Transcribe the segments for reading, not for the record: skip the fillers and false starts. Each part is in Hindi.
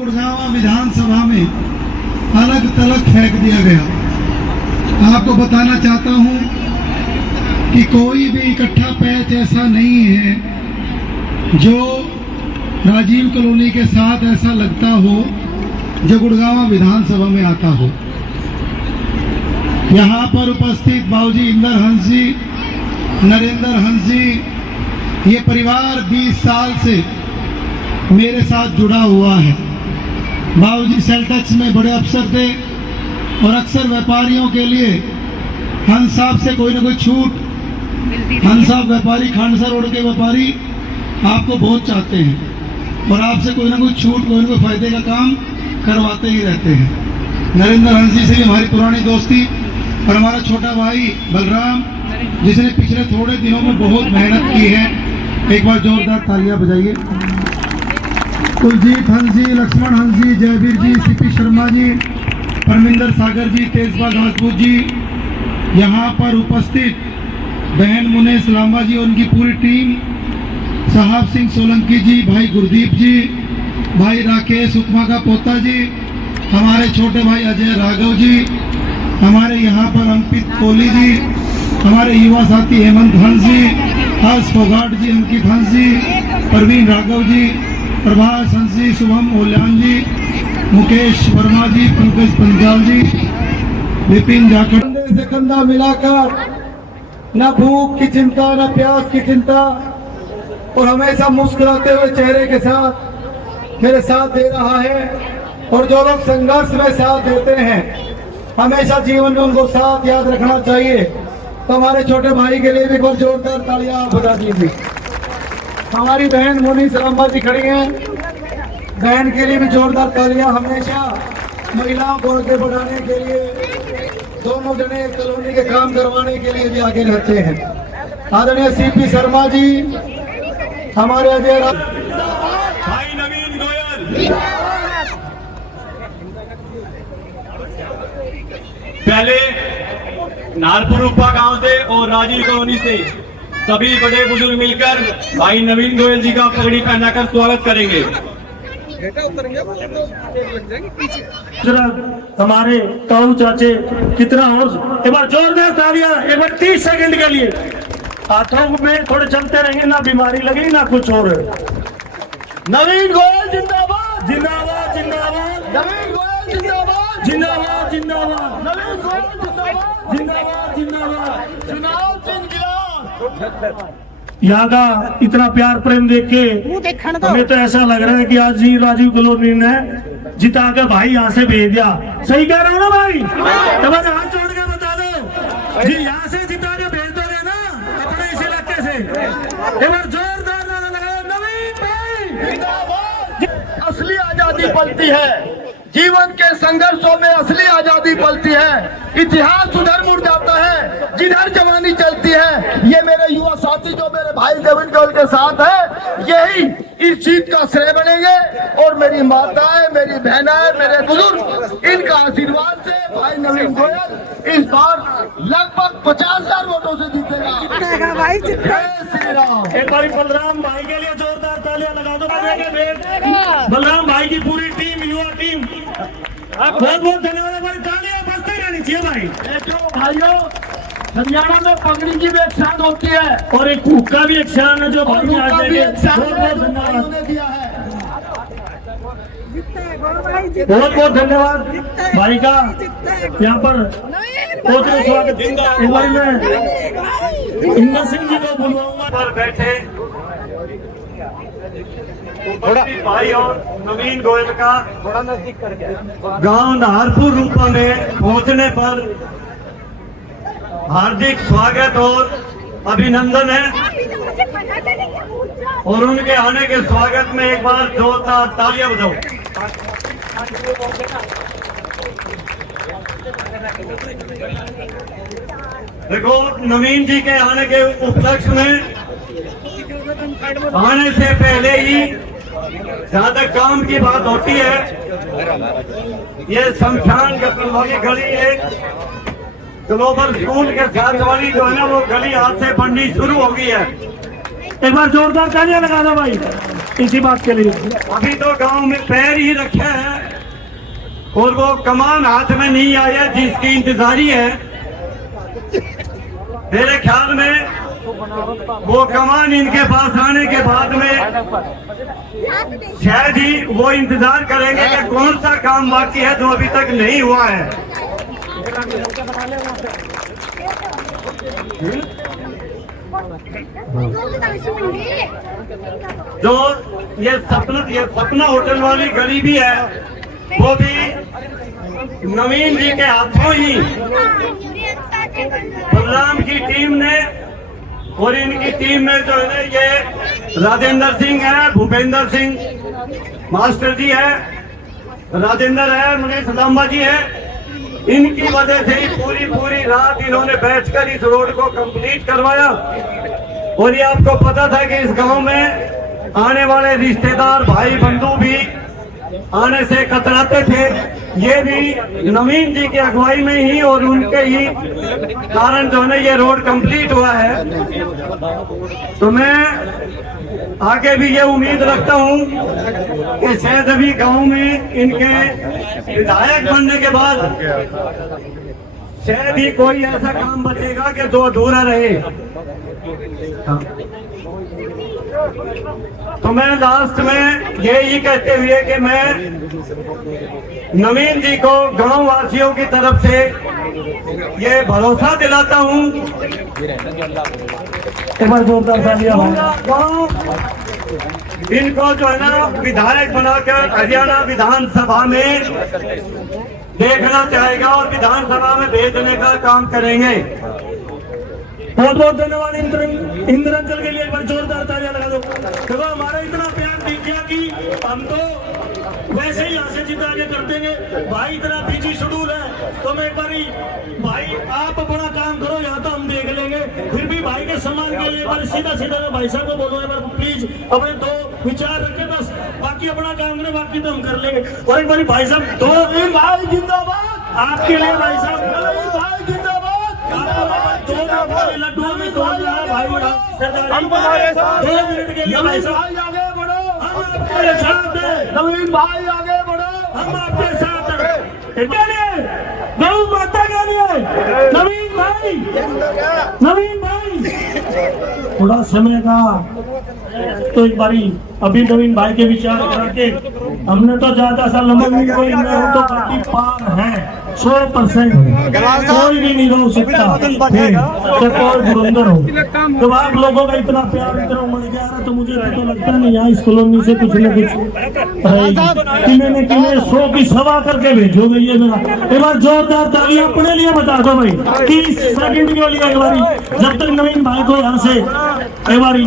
गुड़गांव विधानसभा में अलग तलग फेंक दिया गया। आपको बताना चाहता हूं कि कोई भी इकट्ठा पैच ऐसा नहीं है जो राजीव कॉलोनी के साथ ऐसा लगता हो जो गुड़गांव विधानसभा में आता हो। यहाँ पर उपस्थित बाबूजी इंदर हंस जी, नरेंद्र हंस जी, ये परिवार 20 साल से मेरे साथ जुड़ा हुआ है। बाबूजी सेल टैक्स में बड़े अफसर थे और अक्सर व्यापारियों के लिए हंस साहब से कोई ना कोई छूट, हंस साहब व्यापारी, खांडसा रोड के व्यापारी आपको बहुत चाहते हैं और आपसे कोई ना कोई छूट, कोई ना कोई फायदे का काम करवाते ही रहते हैं। नरेंद्र हंस जी से भी हमारी पुरानी दोस्ती और हमारा छोटा भाई बलराम, जिसने पिछले थोड़े दिनों में बहुत मेहनत की है, एक बार जोरदार तालियां बजाइए। कुलजीत हंस जी, लक्ष्मण हंस जी, जयवीर जी, सीपी शर्मा जी, परमिंदर सागर जी, तेजपाल राजपूत जी, यहाँ पर उपस्थित बहन मुनेश लांबा जी और उनकी पूरी टीम, साहब सिंह सोलंकी जी, भाई गुरदीप जी, भाई राकेश उपमा का पोता जी, हमारे छोटे भाई अजय राघव जी, हमारे यहाँ पर अंकित कोहली जी, हमारे युवा साथी हेमंत हंस जी, हर्ष फोगाट जी, अंकित हंस जी, प्रवीण राघव जी, प्रभास हंस जी, शुभम ओल्यान जी, मुकेश वर्मा जी, पंकज पंजाल जी, विपिन जाखड़। कंधे से कंधा मिलाकर न भूख की चिंता, न प्यास की चिंता और हमेशा मुस्कुराते हुए चेहरे के साथ मेरे साथ दे रहा है। और जो लोग संघर्ष में साथ देते हैं हमेशा जीवन में उनको साथ याद रखना चाहिए। तो हमारे छोटे भाई के लिए भी एक बार जोरदार तालियां बजा दीजिए। हमारी बहन मुनीश लांबा जी खड़ी हैं, बहन के लिए भी जोरदार तालियां। हमेशा महिलाओं को आगे बढ़ाने के लिए, दोनों जने कॉलोनी के काम करवाने के लिए भी आगे रहते हैं। आदरणीय सीपी शर्मा जी, हमारे अजय भाई नवीन गोयल, पहले नारपुर रूपा गांव से और राजीव कॉलोनी से सभी बड़े बुजुर्ग मिलकर भाई नवीन गोयल जी का पगड़ी पहनाकर स्वागत करेंगे। हमारे ताऊ चाचे कितना और एक बार जोरदार तालियां, एक बार 30 सेकंड के लिए। हाथों में थोड़े चलते रहेंगे, ना बीमारी लगेगी ना कुछ और। नवीन गोयल जिंदाबाद, जिंदाबाद, जिंदाबाद। नवीन गोयल जिंदाबाद, जिंदाबाद, जिंदाबाद। नवीन गोयल जिंदाबाद, जिंदाबाद, जिंदाबाद। चुनाव जिंदाबाद। यहाँ का इतना प्यार प्रेम देख के हमें तो ऐसा लग रहा है कि आज जी राजीव कॉलोनी ने जिता के भाई यहाँ से भेज दिया। सही कह रहा हूँ ना भाई? तो बस हाथ जोड़ के बता दो जी, यहाँ से जिता के भेज दोगे ना अपने इस इलाके से। एक बार जोरदार नारा लगाओ, नवीन भाई। असली आजादी पलती है, जीवन के संघर्षों में असली आजादी पलती है। इतिहास उधर मुड़ जाता है जिधर जवानी चलती है। ये मेरे युवा साथी जो मेरे भाई नवीन गोयल के साथ है, यही इस जीत का श्रेय बनेंगे। और मेरी माताएं, मेरी बहनें, मेरे बुजुर्ग, इनका आशीर्वाद से भाई नवीन गोयल इस बार लगभग 50,000 वोटों से जीतेगा भाई। जय श्री राम। एक बार बलराम भाई के लिए जोरदार तालियां लगा दो। बलराम भाई की पूरी टीम, युवा टीम, बहुत बहुत धन्यवाद। हमारी तालियां बजती रहनी चाहिए भाई। भाइयों, हरियाणा में पगड़ी की भी एक शान होती है और एक हुक्का भी एक शान है जो भाई ने आज देंगे। बहुत बहुत धन्यवाद, बहुत बहुत धन्यवाद भाई का यहाँ पर बहुत बहुत स्वागत। एक बार मैं इंदर सिंह जी को बुलवाऊंगा पर बैठे थोड़ा भाई और नवीन गोयल का थोड़ा नजदीक करके गांव नारपुर रूपा में पहुंचने पर हार्दिक स्वागत और अभिनंदन है। और उनके आने के स्वागत में एक बार जोरदार तालियां बजाओ। देखो, नवीन जी के आने के उपलक्ष्य में आने से पहले ही जहाँ तक काम की बात होती है, ये शमशान की गली एक ग्लोबल स्कूल के साथ वाली जो है ना, वो गली आज से बननी शुरू हो गई है। एक बार जोरदार तालियां लगा दो भाई इसी बात के लिए। अभी तो गांव में पैर ही रखे और वो कमान हाथ में नहीं आई है जिसकी इंतजारी है। मेरे ख्याल में वो कमान इनके पास आने के बाद में शायद ही वो इंतजार करेंगे कि कौन सा काम बाकी है जो अभी तक नहीं हुआ है। जो ये सपना होटल वाली गली भी है, वो भी नवीन जी के हाथों ही बलराम की टीम ने और इनकी टीम में जो है ना ये राजेंद्र सिंह है, भूपेंद्र सिंह मास्टर जी है, राजेंद्र है, मुनीष लांबा जी है, इनकी वजह से ही पूरी रात इन्होंने बैठकर इस रोड को कंप्लीट करवाया। और ये आपको पता था कि इस गांव में आने वाले रिश्तेदार भाई बंधु भी आने से कतराते थे। ये भी नवीन जी की अगुवाई में ही और उनके ही कारण जो है ये रोड कंप्लीट हुआ है। तो मैं आगे भी ये उम्मीद रखता हूँ कि शायद अभी गांव में इनके विधायक बनने के बाद शायद ही कोई ऐसा काम बचेगा कि जो अधूरा रहे। तो मैं लास्ट में यही कहते हुए कि मैं नवीन जी को गांव वासियों की तरफ से ये भरोसा दिलाता हूं, जोरदार तालियां हो। इनको जो है ना विधायक बनाकर हरियाणा विधानसभा में देखना चाहेगा और विधानसभा में भेजने का काम करेंगे। बहुत बहुत धन्यवाद इंद्रांचल के लिए, एक बार जोरदार तालियां लगा दो। देखो हमारा इतना प्यार दिख गया कि हम तो वैसे ही यहाँ से जितना आगे कर देंगे। भाई इतना बिजी शेड्यूल है, तो मैं एक बारी भाई आप अपना काम करो, यहाँ तो हम देख लेंगे। फिर भी भाई के सम्मान के लिए सीधा मैं भाई साहब को बोलूँ, एक बार प्लीज अपने दो विचार रखे, बस बाकी अपना काम करें, बाकी तो हम कर लेंगे। और एक बारी भाई साहब दो भाई जिंदाबाद आपके लिए, भाई साहब भाई जिंदाबाद। लड्डू में दो भाई हमारे साथ 2 मिनट के लिए भाई साहब आगे बढ़ो, हम आपके साथ हैं। नवीन भाई आगे बढ़ो, हम आपके साथ हैं। गौ माता के लिए नवीन भाई थोड़ा समय का तो एक बारी अभी नवीन भाई के विचार करके हमने तो ज्यादा सा लंबा कोई नहीं, तो पार्टी पार है 100%, कोई भी नहीं रोक सकता। कोई धुरंधर हो तो आप लोगों का इतना प्यार इतना उमड़ गया है, तो मुझे तो लगता नहीं यहाँ इस कॉलोनी से कुछ न कुछ किन्ने 100 की सवा करके भेजोगे। ये मेरा एक बार जोरदार तालियां अपने लिए बता दो भाई, 30 सेकंड के लिए एक बारी, जब तक नवीन भाई को यहाँ से एक बारी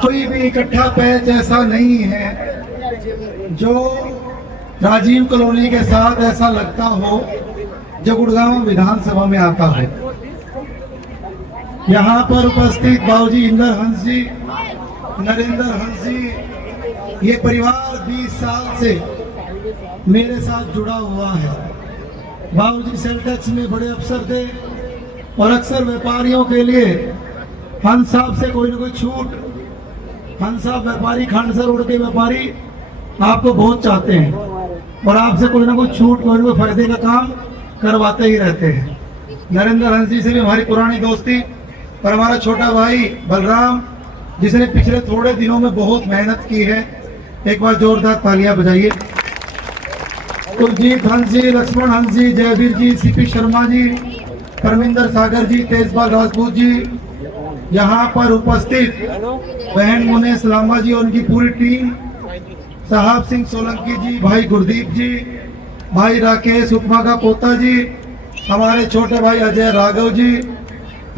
कोई भी इकट्ठा पैच ऐसा नहीं है जो राजीव कॉलोनी के साथ ऐसा लगता हो जो गुड़गांव विधानसभा में आता है। यहाँ पर उपस्थित बाबूजी इंद्र हंस जी, नरेंद्र हंस जी, ये परिवार 20 साल से मेरे साथ जुड़ा हुआ है। बाबूजी सेल टैक्स में बड़े अफसर थे और अक्सर व्यापारियों के लिए हंस साहब से कोई ना कोई छूट, हंस साहब व्यापारी, खानसर रोड के व्यापारी आपको बहुत चाहते हैं और आपसे कोई ना कोई छूट, कोई ना कोई फायदे का काम करवाते ही रहते हैं। नरेंद्र हंस जी से भी हमारी पुरानी दोस्ती, और हमारा छोटा भाई बलराम जिसने पिछले थोड़े दिनों में बहुत मेहनत की है, एक बार जोरदार तालियां बजाइए। कुलजीत हंस जी, लक्ष्मण हंस जी, जयवीर जी, सीपी शर्मा जी, परमिंदर सागर जी, तेजपाल राजपूत जी, यहाँ पर उपस्थित बहन मुनीष लांबा जी और उनकी पूरी टीम, साहब सिंह सोलंकी जी, भाई गुरदीप जी, भाई राकेश उपमा का पोता जी, हमारे छोटे भाई अजय राघव जी,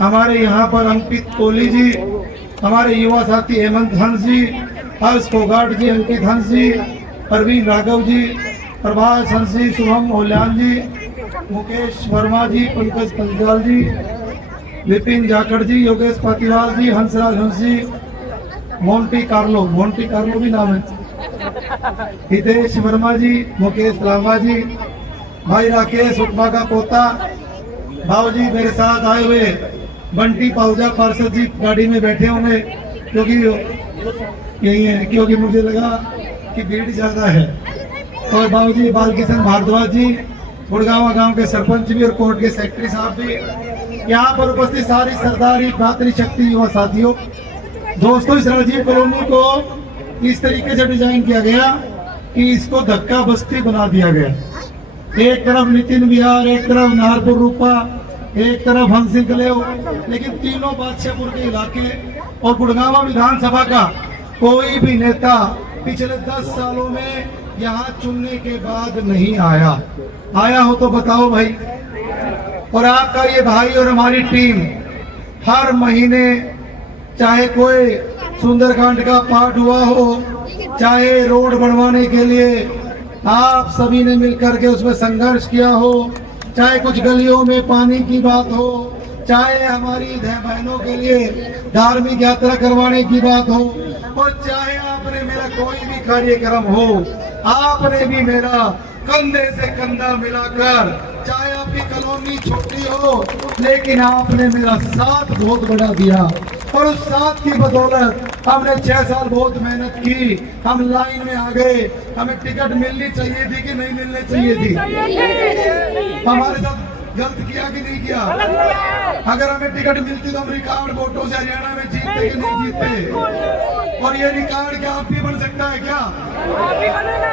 हमारे यहाँ पर अंकित कोहली जी, हमारे युवा साथी हेमंत हंस जी, हर्ष फोगाट जी, अंकित हंस जी, परवीन राघव जी, प्रभास हंस जी, शुभम ओल्यान जी, मुकेश वर्मा जी, पंकज पंजाल जी, विपिन जाखड़ जी, योगेश पातीवाल जी, हंसराज हंस जी, मोंटी कार्लो भी नाम है, हितेश वर्मा जी, मुकेश लांबा जी, भाई राकेश उपमा का पोता, भाव जी मेरे साथ आए हुए बंटी पाहुजा पार्षद जी गाड़ी में बैठे होंगे क्योंकि यही है, क्योंकि मुझे लगा कि भीड़ ज्यादा है। और बाबूजी बालकिशन भारद्वाज जी, गुड़गांव गांव के सरपंच भी और कोर्ट के सेक्रेटरी साहब भी, यहाँ पर उपस्थित सारी सरदारी मातृशक्ति युवा साथियों। दोस्तों, इस राजीव कॉलोनी को इस तरीके से डिजाइन किया गया कि इसको धक्का बस्ती बना दिया गया। एक तरफ नितिन विहार, एक तरफ नाहरपुर रूपा, एक तरफ हंसिंह कलेव, लेकिन तीनों बादशाहपुर के इलाके और गुड़गांव विधानसभा का कोई भी नेता पिछले 10 सालों में यहाँ चुनने के बाद नहीं आया हो तो बताओ भाई। और आपका ये भाई और हमारी टीम हर महीने, चाहे कोई सुंदरकांड का पाठ हुआ हो, चाहे रोड बनवाने के लिए आप सभी ने मिलकर के उसमें संघर्ष किया हो, चाहे कुछ गलियों में पानी की बात हो, चाहे हमारी बहनों के लिए धार्मिक यात्रा करवाने की बात हो, और चाहे आपने मेरा कोई भी कार्यक्रम हो, आपने भी मेरा कंधे से कंधा मिलाकर, चाहे आपकी कॉलोनी छोटी हो लेकिन आपने मेरा साथ बहुत बड़ा दिया। और उस साथ की बदौलत हमने 6 साल बहुत मेहनत की, हम लाइन में आ गए। हमें टिकट मिलनी चाहिए थी कि नहीं मिलनी चाहिए थी? हमारे साथ गलत किया कि नहीं किया? अगर हमें टिकट मिलती तो हम रिकॉर्ड वोटों से हरियाणा में जीतते कि नहीं जीतते? और ये रिकॉर्ड क्या आप भी बन सकता है क्या?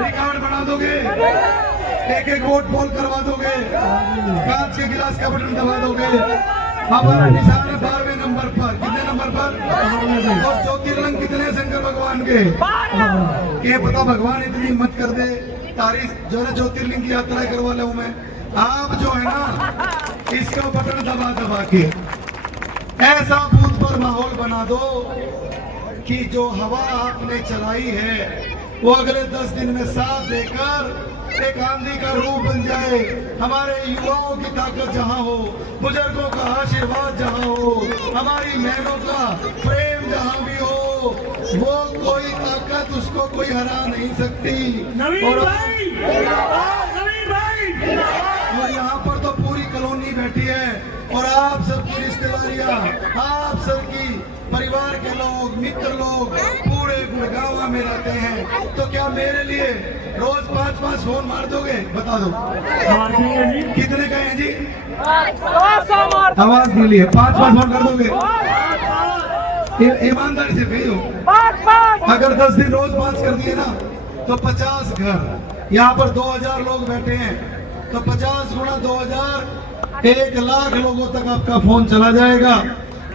रिकॉर्ड बना दोगे? एक वोट पोल करवा दोगे? कांच के गिलास का बटन दबा दोगे? हमारा निशान है 12वें नंबर पर। कितने नंबर पर? और ज्योतिर्लिंग कितने शंकर भगवान के? ये पता भगवान इतनी हिम्मत कर दे, तारीख जो है ज्योतिर्लिंग की यात्रा करवा लूं मैं। आप जो है ना, इसका बटन दबा के ऐसा बूथ पर माहौल बना दो कि जो हवा आपने चलाई है वो अगले 10 दिन में साथ देकर एक आंधी का रूप बन जाए। हमारे युवाओं की ताकत जहां हो, बुजुर्गों का आशीर्वाद जहां हो, हमारी बहनों का प्रेम जहां भी हो, वो कोई ताकत उसको कोई हरा नहीं सकती। और यहाँ पर तो पूरी कॉलोनी बैठी है और आप सबकी रिश्तेदारियाँ, आप सबकी परिवार के लोग, मित्र लोग पूरे गुड़गांव में रहते हैं। तो क्या मेरे लिए रोज 5-5 फोन मार दोगे? बता दो कितने का है जी? आवाज मिली है, 5-5 फोन कर दोगे? ईमानदारी से कहियो, अगर 10 दिन रोज 5 कर दिए ना तो 50 घर, यहाँ पर 2000 लोग बैठे हैं तो 50 गुणा 2000, 1 लाख लोगों तक आपका फोन चला जाएगा।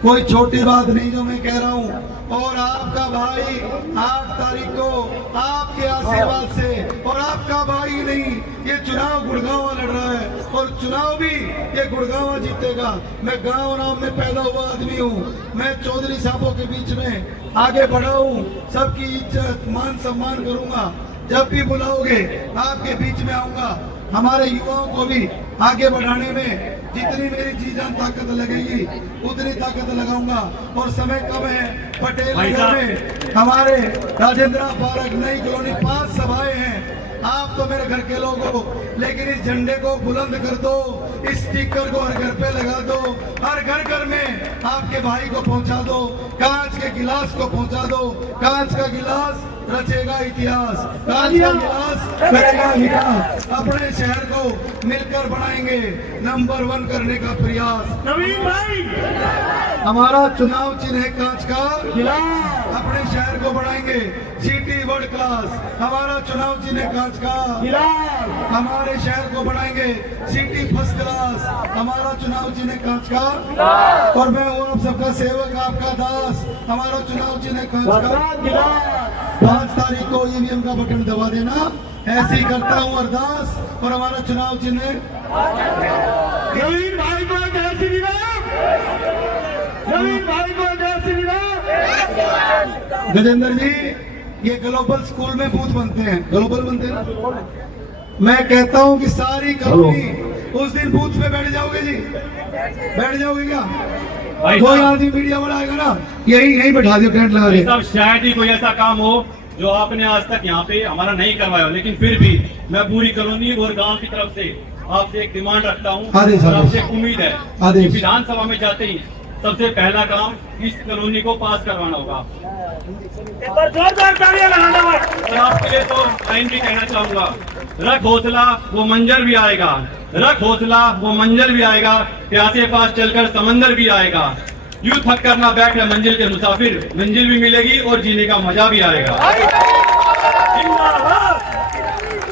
कोई छोटी बात नहीं जो मैं कह रहा हूँ। और आपका भाई 8 तारीख को आपके आशीर्वाद से, और आपका भाई नहीं, ये चुनाव गुड़गांव लड़ रहा है और चुनाव भी ये गुड़गांव जीतेगा। मैं गांव नाम में पैदा हुआ आदमी हूँ, मैं चौधरी साहबों के बीच में आगे बढ़ा हूँ, सबकी इज्जत मान सम्मान करूंगा। जब भी बुलाओगे आपके बीच में आऊंगा। हमारे युवाओं को भी आगे बढ़ाने में जितनी मेरी जी जान ताकत लगेगी उतनी ताकत लगाऊंगा। और समय कम है। पटेल नगर में हमारे राजेंद्र पार्क नई कॉलोनी 5 सभाएं हैं। आप तो मेरे घर के लोग हो, लेकिन इस झंडे को बुलंद कर दो, इस स्टिकर को हर घर पे लगा दो, हर घर में आपके भाई को पहुंचा दो, कांच के गिलास को पहुंचा दो। कांच का गिलास रचेगा इतिहास, कांच का गिलास करेगा विकास। अपने शहर को मिलकर बनाएंगे, नंबर 1 करने का प्रयास। नवीन भाई, हमारा चुनाव चिन्ह है कांच का गिलास। अपने शहर को बढ़ाएंगे सिटी वर्ल्ड क्लास। हमारा चुनाव चिन्ह है कांच का गिलास। हमारे शहर को बढ़ाएंगे सिटी फर्स्ट क्लास। हमारा चुनाव चिन्ह है कांच का। और मैं हूँ आप सबका सेवक, आपका दास। हमारा चुनाव चिन्ह है कांच का गिलास। 5 तारीख को ईवीएम का बटन दबा देना। ऐसे ही करता हूँ अरदास। और हमारा चुनाव चिन्ह है नवीन भाई को जय श्री राम। नवीन भाई को जय श्री राम। गजेंद्र जी, ये ग्लोबल स्कूल में बूथ बनते हैं, ग्लोबल बनते हैं ना। मैं कहता हूँ कि सारी कॉलोनी उस दिन बूथ पे बैठ जाओगे जी, बैठ जाओगे क्या? कोई आदमी मीडिया वाला आएगा ना, यही बैठा दियो टेंट लगा के। शायद ही कोई ऐसा काम हो जो आपने आज तक यहाँ पे हमारा नहीं करवाया, लेकिन फिर भी मैं पूरी कॉलोनी और गांव की तरफ से आपसे एक डिमांड रखता हूँ, आपसे एक उम्मीद है। विधानसभा में जाते ही सबसे पहला काम इस कॉलोनी को पास करवाना होगा। एक बार जोरदार तालियां लगाना होगा। और आपके लिए तो लाइन भी कहना चाहूंगा, रख हौसला वो मंजर भी आएगा, रख हौसला वो मंजर भी आएगा, प्यासे पास चलकर समंदर भी आएगा। यूं थक करना बैठ है मंजिल के मुसाफिर, मंजिल भी मिलेगी और जीने का मजा भी आएगा। जिंदाबाद।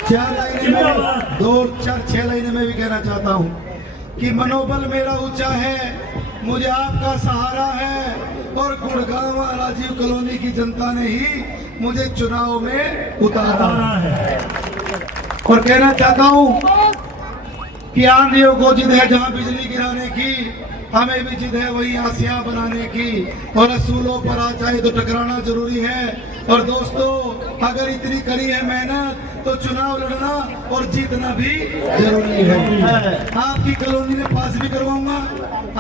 4 लाइनें में 6 लाइनें में भी कहना चाहता हूँ कि मनोबल मेरा ऊंचा है, मुझे आपका सहारा है और गुड़गांव राजीव कॉलोनी की जनता ने ही मुझे चुनाव में उतारा है। और कहना चाहता हूँ कि आंधियों को जिद है जहाँ बिजली गिराने की, हमें भी जिद है वही आसियां बनाने की, और असूलों पर आ जाए तो टकराना जरूरी है। और दोस्तों, अगर इतनी करी है मेहनत तो चुनाव लड़ना और जीतना भी जरूरी है। आपकी कॉलोनी में पास भी करवाऊंगा,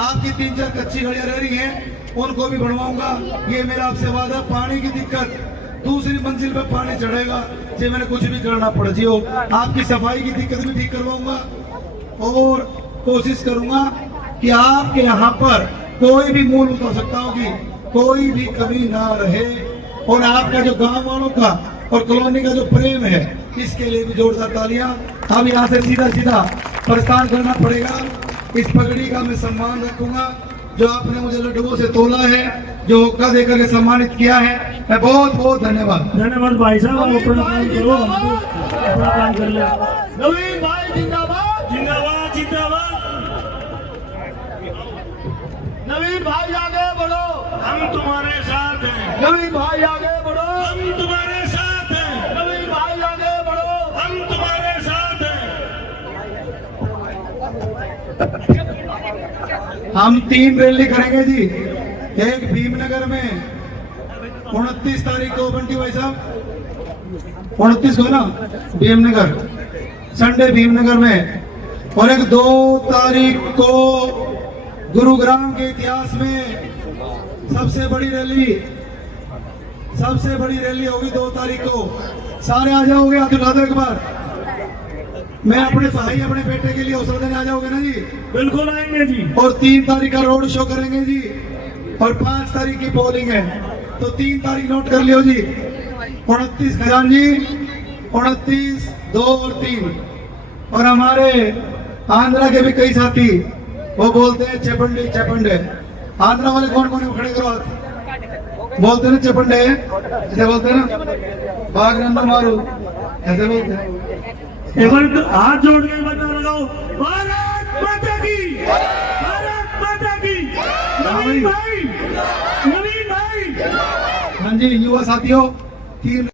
आपकी 3-4 कच्ची गलियां रह रही हैं उनको भी बढ़वाऊंगा। ये मेरा आपसे वादा। पानी की दिक्कत, दूसरी मंजिल पे पानी चढ़ेगा चाहे मैंने कुछ भी करना पड़ जी हो। आपकी सफाई की दिक्कत भी ठीक करवाऊंगा और कोशिश करूंगा कि आपके यहाँ पर कोई भी मूल उतर सकता होगी, कोई भी कमी ना रहे। और आपका जो गांव वालों का और कॉलोनी का जो प्रेम है, इसके लिए भी जोरदार तालियां। अब यहाँ से सीधा सीधा प्रस्थान करना पड़ेगा। इस पगड़ी का मैं सम्मान रखूंगा जो आपने मुझे लड्डुओं से तोला है, जो होक्का देकर के सम्मानित किया है। मैं बहुत बहुत धन्यवाद। धन्यवाद भाई साहब, आप अपना काम करो, हमको अपना काम कर ले। नवीन भाई जिंदाबाद। जिंदाबाद जिंदाबाद। नवीन भाई आगे बढ़ो, हम तुम्हारे साथ हैं। नवीन भाई आगे बढ़ो, हम तुम्हारे साथ हैं। नवीन भाई आगे बढ़ो, हम तुम्हारे साथ हैं। हम 3 रैली करेंगे जी। एक भीमनगर में 29 तारीख को, बंटी भाई साहब 29 को है ना भीमनगर, संडे भीमनगर में, और एक 2 तारीख को गुरुग्राम के इतिहास में सबसे बड़ी रैली होगी 2 तारीख को। सारे आ जाओगे? हाथ उठा दो एक बार। मैं अपने भाई अपने बेटे के लिए हौसला देने आ जाओगे ना जी? बिल्कुल आएंगे जी। और 3 तारीख का रोड शो करेंगे जी, और 5 तारीख की पोलिंग है। तो 3 तारीख नोट कर लियो जी। 29 खजानजी, 29, 2 और 3। और हमारे आंध्रा के भी कई साथी वो बोलते हैं चेपंडे चेपंडे। आंध्रा वाले कौन कौन है? खड़े करो हाथ। बोलते हैं चेपंडे, ऐसे बोलते हैं ना, बागरंद मारू, ऐसे बोलते हैं। एक बार हाथ जोड़ के बता लगाओ, भारत माता की, भारत माता की। नवीन भाई, नवीन भाई। हाँ जी, युवा साथियों, 3